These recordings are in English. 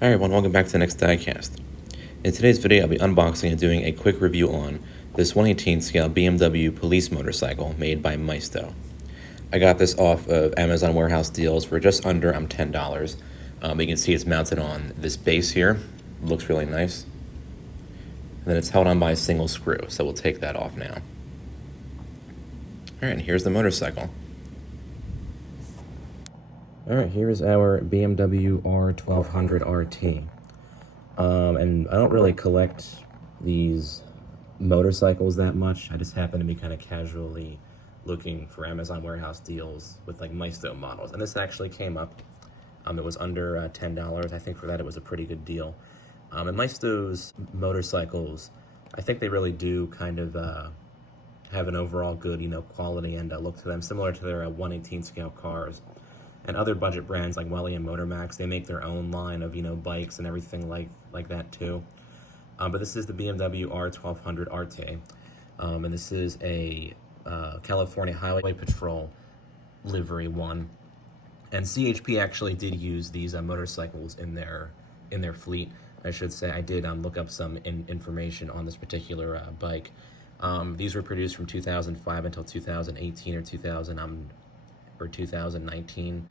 Hi everyone, welcome back to the next diecast. In today's video, I'll be unboxing and doing a quick review on this 1/18 scale BMW police motorcycle made by Maisto. I got this off of Amazon warehouse deals for just under $10. You can see it's mounted on this base here. It looks really nice. And then it's held on by a single screw, so we'll take that off now. Alright, and here's the motorcycle. Alright, here's our Bmw R1200 Rt. And I don't really collect these motorcycles that much. I just happen to be kind of casually looking for Amazon warehouse deals with like Maisto models. And this actually came up. It was under $10. I think for that it was a pretty good deal. And Maisto's motorcycles, I think they really do kind of have an overall good, quality and look to them, similar to their 1/18 scale cars. And other budget brands like Welly and Motormax, they make their own line of, bikes and everything like that too. But this is the BMW R1200 Rt. And this is a California Highway Patrol livery one. And CHP actually did use these motorcycles in their fleet, I should say. I did look up some information on this particular bike. These were produced from 2005 until 2018 or 2019.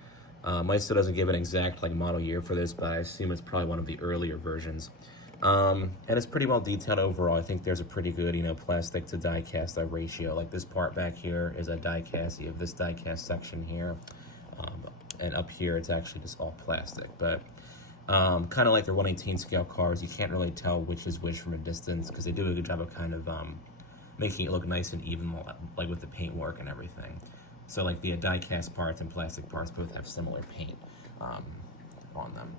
Maisto doesn't give an exact model year for this, but I assume it's probably one of the earlier versions. And it's pretty well detailed overall. I think there's a pretty good, plastic to die-cast ratio. Like this part back here is a die-cast. You have this die-cast section here, and up here it's actually just all plastic. But kind of like their 1/18 scale cars, you can't really tell which is which from a distance because they do a good job of kind of making it look nice and even, like with the paint work and everything. So like the die-cast parts and plastic parts both have similar paint on them.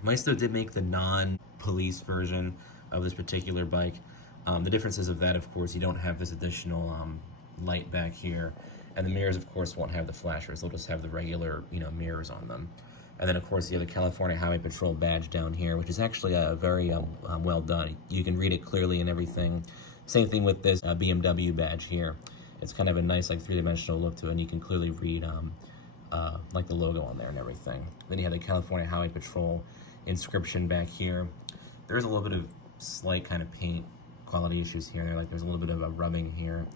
Maisto did make the non-police version of this particular bike. The differences of that, of course, you don't have this additional light back here. And the mirrors, of course, won't have the flashers. They'll just have the regular, mirrors on them. And then, of course, you have the California Highway Patrol badge down here, which is actually very well done. You can read it clearly and everything. Same thing with this BMW badge here. It's kind of a nice, three-dimensional look to it, and you can clearly read, the logo on there and everything. Then you have the California Highway Patrol inscription back here. There's a little bit of slight kind of paint quality issues here. There's a little bit of a rubbing here.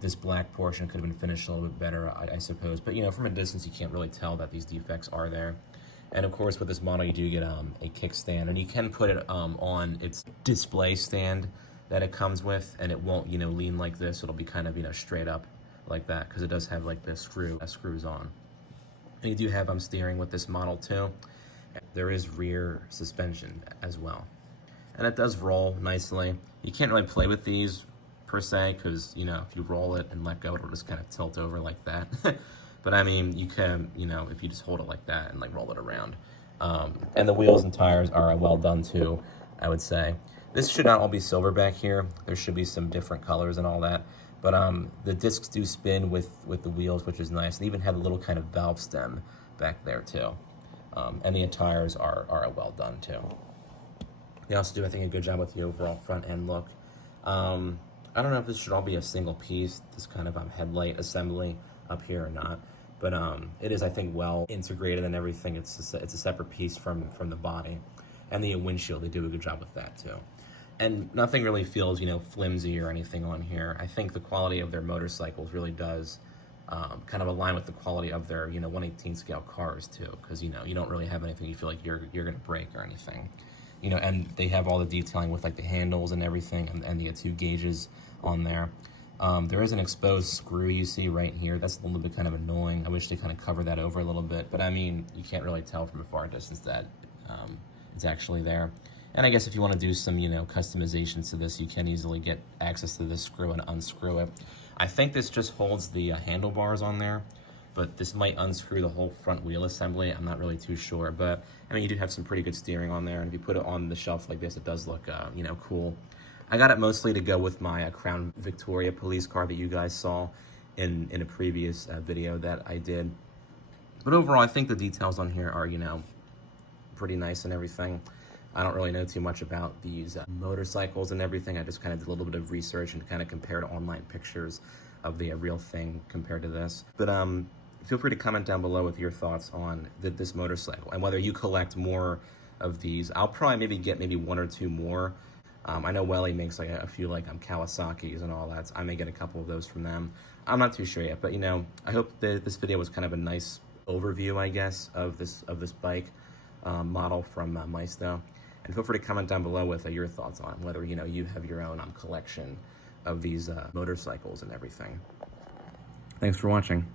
This black portion could have been finished a little bit better, I suppose. But, from a distance, you can't really tell that these defects are there. And, of course, with this model, you do get a kickstand, and you can put it on its display stand that it comes with, and it won't, lean like this. It'll be kind of, straight up like that, because it does have, the screws on. And you do have steering with this model, too. There is rear suspension as well. And it does roll nicely. You can't really play with these, per se, because, if you roll it and let go, it'll just kind of tilt over like that. But, I mean, you can, if you just hold it like that and, roll it around. And the wheels and tires are well done, too, I would say. This should not all be silver back here. There should be some different colors and all that. But the discs do spin with the wheels, which is nice. And even have a little kind of valve stem back there, too. And the tires are well done, too. They also do, I think, a good job with the overall front end look. I don't know if this should all be a single piece, this kind of headlight assembly up here or not. But it is, I think, well integrated and everything. It's a separate piece from the body. And the windshield, they do a good job with that, too. And nothing really feels, flimsy or anything on here. I think the quality of their motorcycles really does kind of align with the quality of their, 1/18 scale cars, too. Because, you don't really have anything you feel like you're going to break or anything. And they have all the detailing with, the handles and everything, and the 2 gauges on there. There is an exposed screw you see right here. That's a little bit kind of annoying. I wish they kind of covered that over a little bit. But, I mean, you can't really tell from a far distance that it's actually there. And I guess if you want to do some, customizations to this, you can easily get access to this screw and unscrew it. I think this just holds the handlebars on there, but this might unscrew the whole front wheel assembly. I'm not really too sure, but I mean, you do have some pretty good steering on there, and if you put it on the shelf like this, it does look, cool. I got it mostly to go with my Crown Victoria police car that you guys saw in a previous video that I did. But overall, I think the details on here are, pretty nice and everything. I don't really know too much about these motorcycles and everything. I just kind of did a little bit of research and kind of compared online pictures of the real thing compared to this. But feel free to comment down below with your thoughts on this motorcycle and whether you collect more of these. I'll probably maybe get maybe one or two more. I know Welly makes like a few like Kawasaki's and all that. So I may get a couple of those from them. I'm not too sure yet, but you know, I hope that this video was kind of a nice overview, I guess, of this bike model from Maisto. And feel free to comment down below with your thoughts on whether you know you have your own collection of these motorcycles and everything. Thanks for watching.